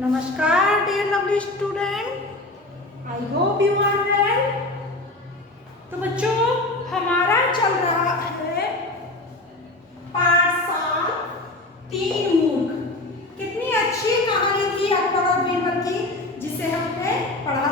नमस्कार dear lovely student, I hope you are well. तो बच्चों, हमारा चल रहा है पाठ 7 तीन मूर्ख। कितनी अच्छी कहानी थी अकबर और बीरबल की, जिसे हमने पढ़ा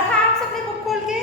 था आप सबने बुक खोल के।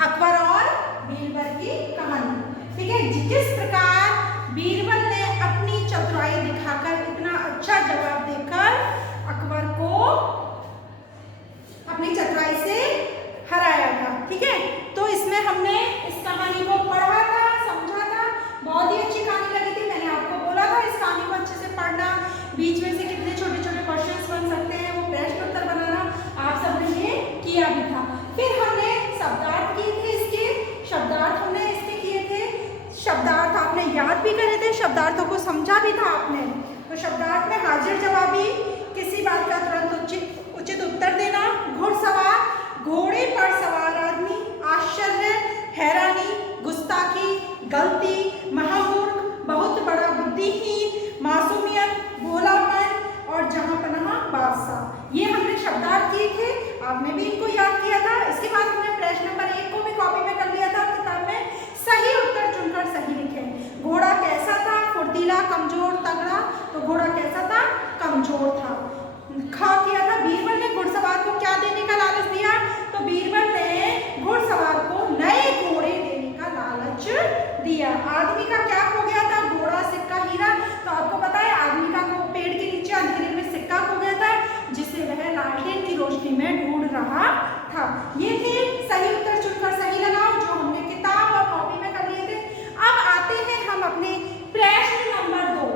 अकबर और बीरबल की कहानी, ठीक है। किस प्रकार बीरबल ने अपनी चतुराई दिखाकर इतना अच्छा जवाब देकर अकबर को अपनी चतुराई से हराया था, ठीक है। तो इसमें हमने इस कहानी को पढ़ा था, समझा था। बहुत ही अच्छी कहानी लगी थी। मैंने आपको बोला था इस कहानी को अच्छे से पढ़ना, बीच में से कितने छोटे छोटे क्वेश्चंस बन सकते हैं वो प्रश्न उत्तर बनाना, आप सबने ये किया भी था। फिर हमने शब्दार्थ किए थे, इसके शब्दार्थ हमने इसके किए थे। शब्दार्थ आपने याद भी करे थे, शब्दार्थों को समझा भी था आपने। तो शब्दार्थ में हाजिर जवाबी, किसी बात का तुरंत उचित उत्तर देना, घुड़सवार, घोड़े पर सवार आदमी, आश्चर्य, हैरानी, गुस्ताखी, गलती, महामूर्ख, बहुत बड़ा बुद्धिहीन, मासूमियत, भोलापन और जहांपनाह बादशाह, ये हमने शब्दार्थ किए थे। आपने भी इनको याद किया था। इसके बाद हमने प्रश्न नंबर 1 को भी कॉपी में कर लिया था किताब में। सही उत्तर चुनकर सही लिखें। घोड़ा कैसा था? फुर्तीला, कमजोर, तगड़ा। तो घोड़ा कैसा था? कमजोर था। खा किया था। बीरबल ने घुड़सवार को क्या देने का लालच दिया? तो बीरबल ने घुड़सवार को नए घोड़े देने का लालच दिया। आदमी का क्या खो गया था? घोड़ा, सिक्का, हीरा। तो आपको पता है आदमी का पेड़ के नीचे अंधेरे में सिक्का खो गया था, जिसे वह लालटेन की रोशनी में ढूंढ रहा था। ये थे सही उत्तर चुनकर सही लगाओ, जो हमने किताब और कॉपी में कर लिए थे। अब आते हैं हम अपने प्रश्न नंबर 2।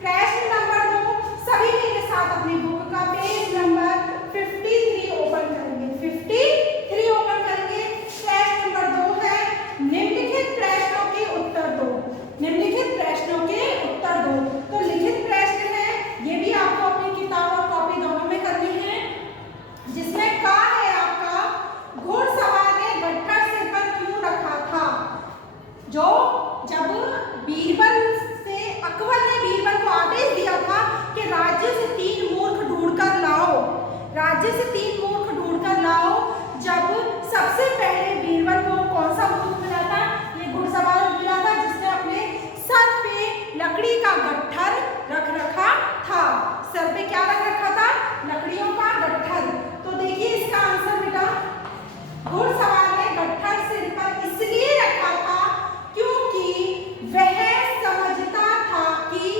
प्रश्न नंबर 2 सभी मेरे साथ अपनी बुक का पेज नंबर 53 ओपन करेंगे। 53 ओपन करेंगे। प्रश्न नंबर 2 है, निम्नलिखित प्रश्नों के उत्तर दो। निम्नलिखित प्रश्नों के उत्तर दो। तो लिखित प्रश्न है, ये भी आपको अपनी किताब और कॉपी दोनों में करनी है। जिसमें का है आपका, घुड़सवार ने गट्ठर सिर पर क्यों रखा था? जो जब अकबर ने बीरबल को आदेश दिया था कि राज्य से 3 मूर्ख ढूंढकर लाओ, राज्य से 3 मूर्ख ढूंढकर लाओ। जब सबसे पहले बीरबल को कौन सा मूर्ख मिला था? ये घुड़सवार मिला था, जिसने अपने सर पे लकड़ी का गट्ठर रख रखा था। सर पे क्या रख रखा था? लकड़ियों का गट्ठर। तो देखिए इसका आंसर बेटा, घुड़सवार ने गट्ठर सिर पर इसलिए रखा था क्योंकि वह समझता था कि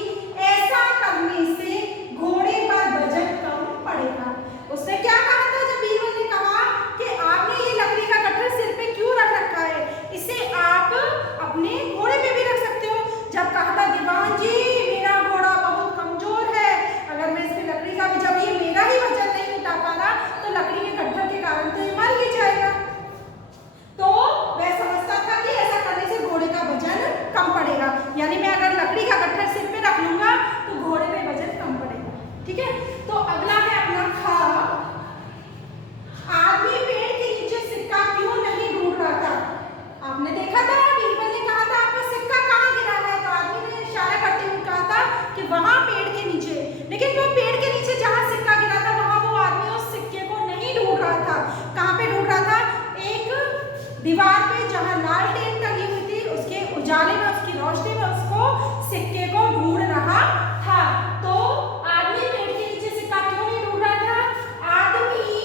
ऐसा करने से घोड़े पर वजन कम पड़ेगा। उसने क्या कहा था जब बीरबल ने कहा कि आपने ये लकड़ी का गट्ठर सिर पे क्यों रख रखा है, इसे आप अपने घोड़े पे भी रख सकते हो। जब कहा था दीवान जी मेरा घोड़ा बहुत कमजोर है, अगर मैं इस पे लकड़ी का भी, जब ये मेरा ही वजन नहीं उठा पा रहा तो लकड़ी के गट्ठर के कारण तो ये मर ही जाएगा। तो वह समझता था कि ऐसा करने से घोड़े का वजन कम पड़ेगा, यानी मैं अगर लकड़ी का गट्ठर सिर पे रख लूंगा तो घोड़े पे वजन कम पड़ेगा, ठीक है। तो अगला है अपना खा, आदमी पेड़ के नीचे सिक्का क्यों नहीं ढूंढ रहा था? आपने देखा था बीरबल ने कहा था आपका सिक्का कहाँ गिरा है, तो आदमी ने इशारा करते हुए कहा था कि वहां पेड़ के नीचे। लेकिन वो पेड़ के नीचे जहां सिक्का गिरा था वहां वो आदमी उस सिक्के को नहीं ढूंढ रहा था। कहाँ पे ढूंढ रहा था? एक दीवार पे जहां लालटेन टंगी हुई थी, उसके उजाले में, उसकी रोशनी में उसको सिक्के को ढूंढ रहा था। तो आदमी पेड़ के नीचे सिक्का क्यों नहीं ढूंढ रहा था? आदमी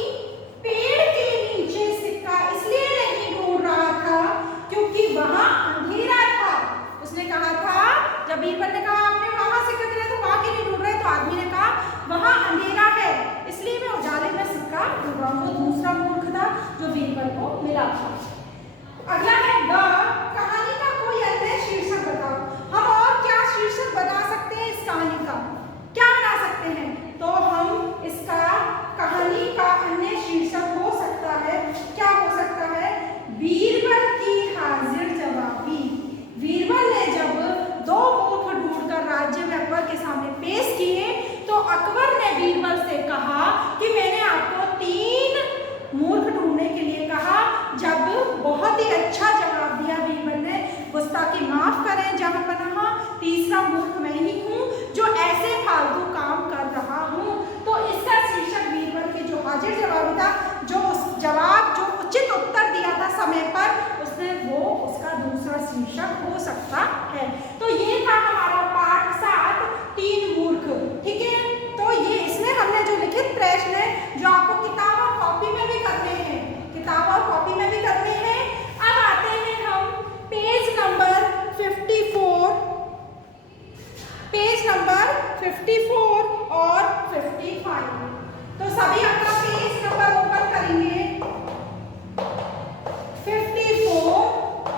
पेड़ के नीचे सिक्का इसलिए नहीं ढूंढ रहा था क्योंकि वहां अंधेरा था। उसने कहा था, जब बीरबल ने कहा आपने वहां सिक्का गिरा तो वहां क्यों नहीं ढूंढ रहे, तो आदमी ने कहा वहां अंधेरा है इसलिए मैं उजाले में सिक्का ढूंढ रहा हूं। वो दूसरा मूर्ख था जो बीरबल को मिला था। अगला है ग, कहानी का कोई अन्य शीर्षक बताओ। हम और क्या शीर्षक बना सकते हैं इस कहानी का? क्या बना सकते हैं? तो हम इसका कहानी का अन्य शीर्षक हो सकता है, क्या हो सकता है? बीरबल की हाजिर जवाबी। बीरबल ने जब 2 मूर्ख ढूंढकर राज्य में अकबर के सामने पेश किए तो अकबर ने बीरबल से कहा कि मैंने आपको 3 मूर्ख ढूंढने के लिए कहा। जब बहुत ही अच्छा जवाब दिया बीरबल ने, गुस्ताखी माफ करें, जहाँ बना, तीसरा मूर्ख मैं ही हूँ जो ऐसे फालतू काम कर रहा हूँ। तो इसका शीर्षक बीरबल के जो हाजिर जवाब था, जो उचित उत्तर दिया था समय पर, उसने वो उसका दूसरा शीर्षक हो सकता है। तो ये था हमारा पाठ 7 3 मूर्ख। ठीक है, तो ये इसमें हमने जो लिखित प्रश्न है जो आपको किताब और कॉपी में भी करने हैं, किताब और कॉपी में भी करने हैं। अब आते हैं हम पेज नंबर 54, पेज नंबर 54 और 55। तो सभी अपना पेज नंबर ओपन करेंगे 54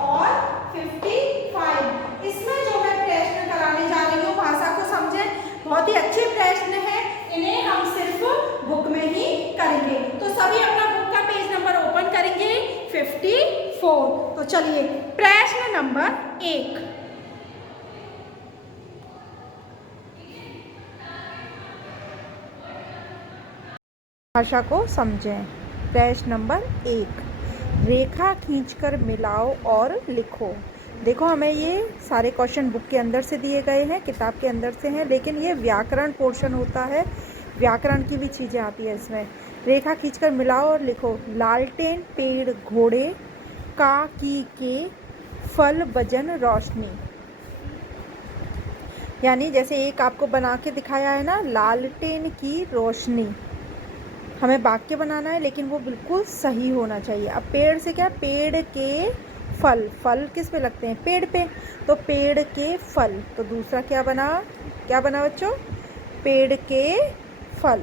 और 55। इसमें जो मैं प्रश्न कराने जा रही हूँ, भाषा को समझें, बहुत ही अच्छे प्रश्न हैं, इन्हें हम सिर्फ बुक में ही करेंगे। तो सभी अपना बुक का पेज नंबर ओपन करेंगे 54। तो चलिए प्रश्न नंबर 1, भाषा को समझें। प्रश्न नंबर 1, रेखा खींचकर मिलाओ और लिखो। देखो हमें ये सारे क्वेश्चन बुक के अंदर से दिए गए हैं, किताब के अंदर से हैं, लेकिन ये व्याकरण पोर्शन होता है, व्याकरण की भी चीज़ें आती है इसमें। रेखा खींचकर मिलाओ और लिखो। लालटेन, पेड़, घोड़े, का, की, के, फल, वजन, रोशनी। यानी जैसे एक आपको बना के दिखाया है ना, लालटेन की रोशनी, हमें वाक्य बनाना है लेकिन वो बिल्कुल सही होना चाहिए। अब पेड़ से क्या, पेड़ के फल, फल किस पे लगते हैं, पेड़ पे, तो पेड़ के फल। तो दूसरा क्या बना बच्चों, पेड़ के फल।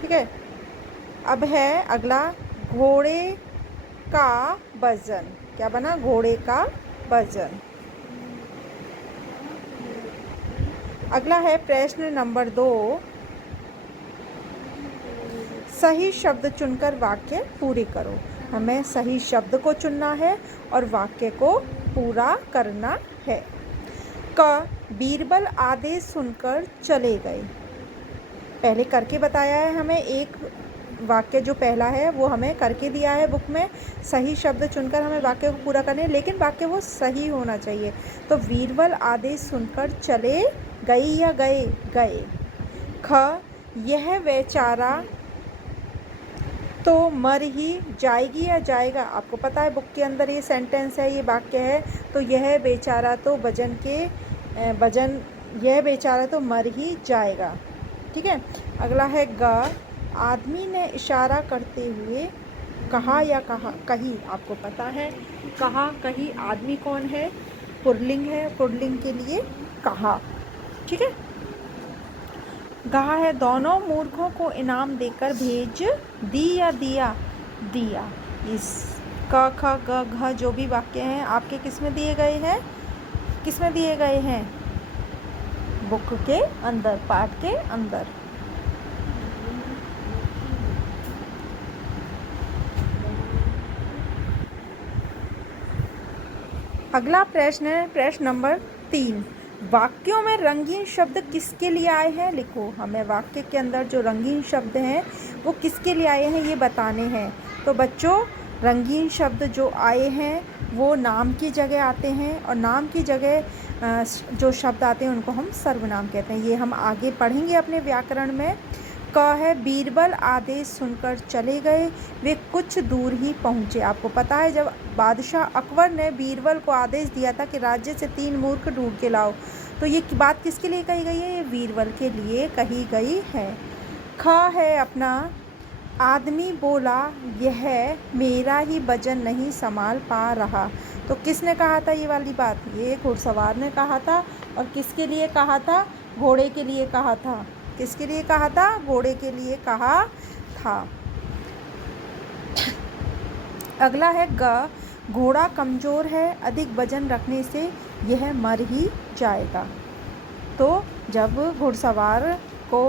ठीक है, अब है अगला, घोड़े का वजन। क्या बना, घोड़े का वजन। अगला है प्रश्न नंबर 2, सही शब्द चुनकर वाक्य पूरे करो। हमें सही शब्द को चुनना है और वाक्य को पूरा करना है। क, बीरबल आदेश सुनकर चले गए। पहले करके बताया है हमें, एक वाक्य जो पहला है वो हमें करके दिया है बुक में। सही शब्द चुनकर हमें वाक्य को पूरा करना है, लेकिन वाक्य वो सही होना चाहिए। तो बीरबल आदेश सुनकर चले गई या गए। ख, यह बेचारा तो मर ही जाएगी या जाएगा। आपको पता है बुक के अंदर ये सेंटेंस है, ये वाक्य है। तो यह बेचारा तो यह बेचारा तो मर ही जाएगा। ठीक है, अगला है ग, आदमी ने इशारा करते हुए कहा या कही। आपको पता है कहा, कही, आदमी कौन है, पुल्लिंग है, पुल्लिंग के लिए कहा। ठीक है, कहा है, दोनों मूर्खों को इनाम देकर भेज दी या दिया। इस क, ख, ग, घ जो भी वाक्य हैं आपके किस में दिए गए हैं, बुक के अंदर, पाठ के अंदर। अगला प्रश्न है प्रश्न नंबर 3, वाक्यों में रंगीन शब्द किसके लिए आए हैं, लिखो। हमें वाक्य के अंदर जो रंगीन शब्द हैं वो किसके लिए आए हैं ये बताने हैं। तो बच्चों, रंगीन शब्द जो आए हैं वो नाम की जगह आते हैं, और नाम की जगह जो शब्द आते हैं उनको हम सर्वनाम कहते हैं। ये हम आगे पढ़ेंगे अपने व्याकरण में। क है, बीरबल आदेश सुनकर चले गए, वे कुछ दूर ही पहुँचे। आपको पता है जब बादशाह अकबर ने बीरबल को आदेश दिया था कि राज्य से 3 मूर्ख ढूंढ के लाओ, तो ये बात किसके लिए कही गई है, ये बीरबल के लिए कही गई है। ख है अपना, आदमी बोला यह मेरा ही वजन नहीं संभाल पा रहा। तो किसने कहा था ये वाली बात, ये घुड़सवार ने कहा था। और किसके लिए कहा था, घोड़े के लिए कहा था। किसके लिए कहा था, घोड़े के लिए कहा था। अगला है ग, घोड़ा कमज़ोर है, अधिक वजन रखने से यह मर ही जाएगा। तो जब घुड़सवार को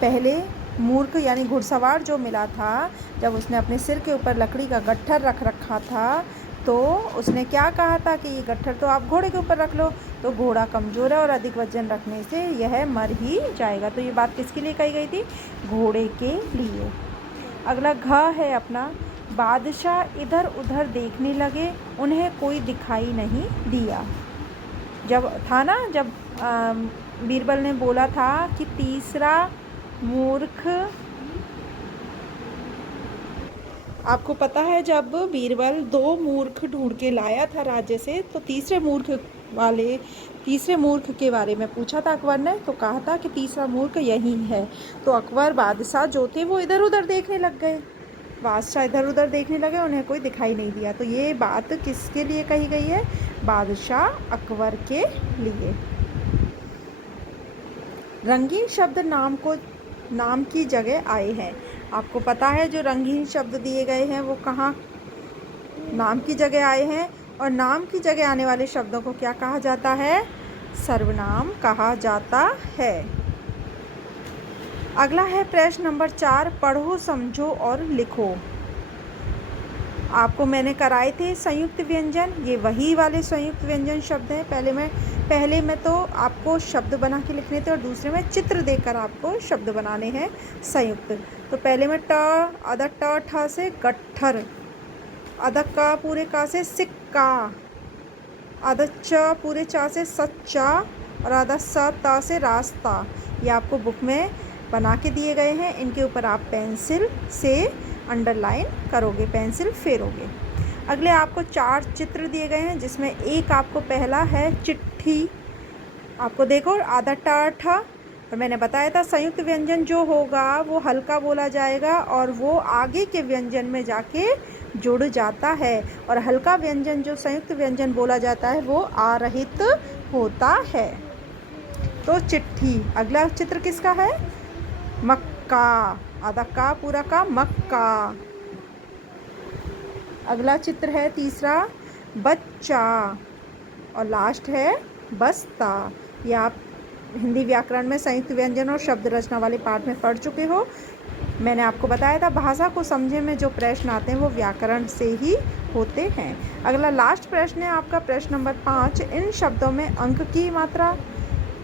पहले मूर्ख यानी घुड़सवार जो मिला था, जब उसने अपने सिर के ऊपर लकड़ी का गट्ठर रख रखा था, तो उसने क्या कहा था कि ये गट्ठर तो आप घोड़े के ऊपर रख लो, तो घोड़ा कमज़ोर है और अधिक वजन रखने से यह मर ही जाएगा। तो ये बात किसके लिए कही गई थी, घोड़े के लिए। अगला घ है अपना, बादशाह इधर उधर देखने लगे, उन्हें कोई दिखाई नहीं दिया। जब था ना, जब बीरबल ने बोला था कि तीसरा मूर्ख, आपको पता है जब बीरबल 2 मूर्ख ढूंढ के लाया था राज्य से, तो तीसरे मूर्ख के बारे में पूछा था अकबर ने, तो कहा था कि तीसरा मूर्ख यही है। तो अकबर बादशाह जो थे वो इधर उधर देखने लग गए, बादशाह इधर उधर देखने लगे, उन्हें कोई दिखाई नहीं दिया। तो ये बात किसके लिए कही गई है? बादशाह अकबर के लिए। रंगीन शब्द नाम की जगह आए हैं। आपको पता है जो रंगीन शब्द दिए गए हैं वो कहाँ नाम की जगह आए हैं, और नाम की जगह आने वाले शब्दों को क्या कहा जाता है? सर्वनाम कहा जाता है। अगला है प्रश्न नंबर 4, पढ़ो, समझो और लिखो। आपको मैंने कराए थे संयुक्त व्यंजन, ये वही वाले संयुक्त व्यंजन शब्द हैं। पहले में तो आपको शब्द बना के लिखने थे और दूसरे में चित्र देकर आपको शब्द बनाने हैं संयुक्त। तो पहले में ट, अदर ट ठ से गट्ठर, अदर का पूरे का से सिक्का, अदर च पूरे चा से सच्चा, और अदर स ता से रास्ता। ये आपको बुक में बना के दिए गए हैं। इनके ऊपर आप पेंसिल से अंडरलाइन करोगे, पेंसिल फेरोगे। अगले आपको 4 चित्र दिए गए हैं, जिसमें एक आपको पहला है चिट्ठी। आपको देखो आधा ट ठ, और मैंने बताया था संयुक्त व्यंजन जो होगा वो हल्का बोला जाएगा और वो आगे के व्यंजन में जाके जुड़ जाता है, और हल्का व्यंजन जो संयुक्त व्यंजन बोला जाता है वो आरहित होता है। तो चिट्ठी। अगला चित्र किसका है? मक्का, आधा का पूरा का मक्का। अगला चित्र है तीसरा बच्चा, और लास्ट है बस्ता। ये आप हिंदी व्याकरण में संयुक्त व्यंजन और शब्द रचना वाले पाठ में पढ़ चुके हो। मैंने आपको बताया था भाषा को समझे में जो प्रश्न आते हैं वो व्याकरण से ही होते हैं। अगला लास्ट प्रश्न है आपका प्रश्न नंबर 5, इन शब्दों में अंक की मात्रा,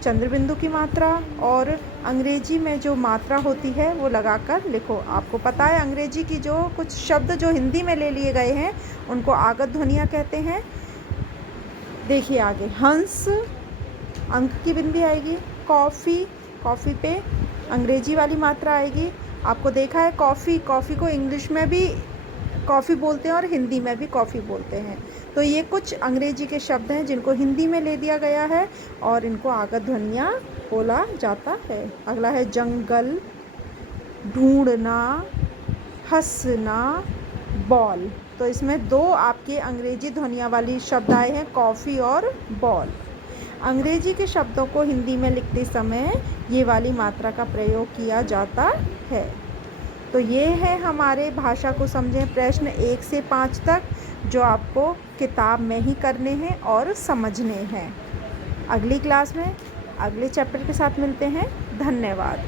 चंद्रबिंदु की मात्रा और अंग्रेजी में जो मात्रा होती है वो लगाकर लिखो। आपको पता है अंग्रेजी की जो कुछ शब्द जो हिंदी में ले लिए गए हैं उनको आगत ध्वनियाँ कहते हैं। देखिए आगे, हंस अंक की बिंदी आएगी, कॉफ़ी, कॉफ़ी पे अंग्रेजी वाली मात्रा आएगी। आपको देखा है कॉफ़ी को इंग्लिश में भी कॉफ़ी बोलते हैं और हिंदी में भी कॉफ़ी बोलते हैं। तो ये कुछ अंग्रेजी के शब्द हैं जिनको हिंदी में ले दिया गया है और इनको आगत ध्वनियाँ बोला जाता है। अगला है जंगल, ढूंढना, हंसना, बॉल। तो इसमें 2 आपके अंग्रेजी ध्वनियाँ वाली शब्द आए हैं, कॉफ़ी और बॉल। अंग्रेजी के शब्दों को हिंदी में लिखते समय ये वाली मात्रा का प्रयोग किया जाता है। तो ये है हमारे भाषा को समझें प्रश्न 1 से 5 तक, जो आपको किताब में ही करने हैं और समझने हैं। अगली क्लास में अगले चैप्टर के साथ मिलते हैं। धन्यवाद।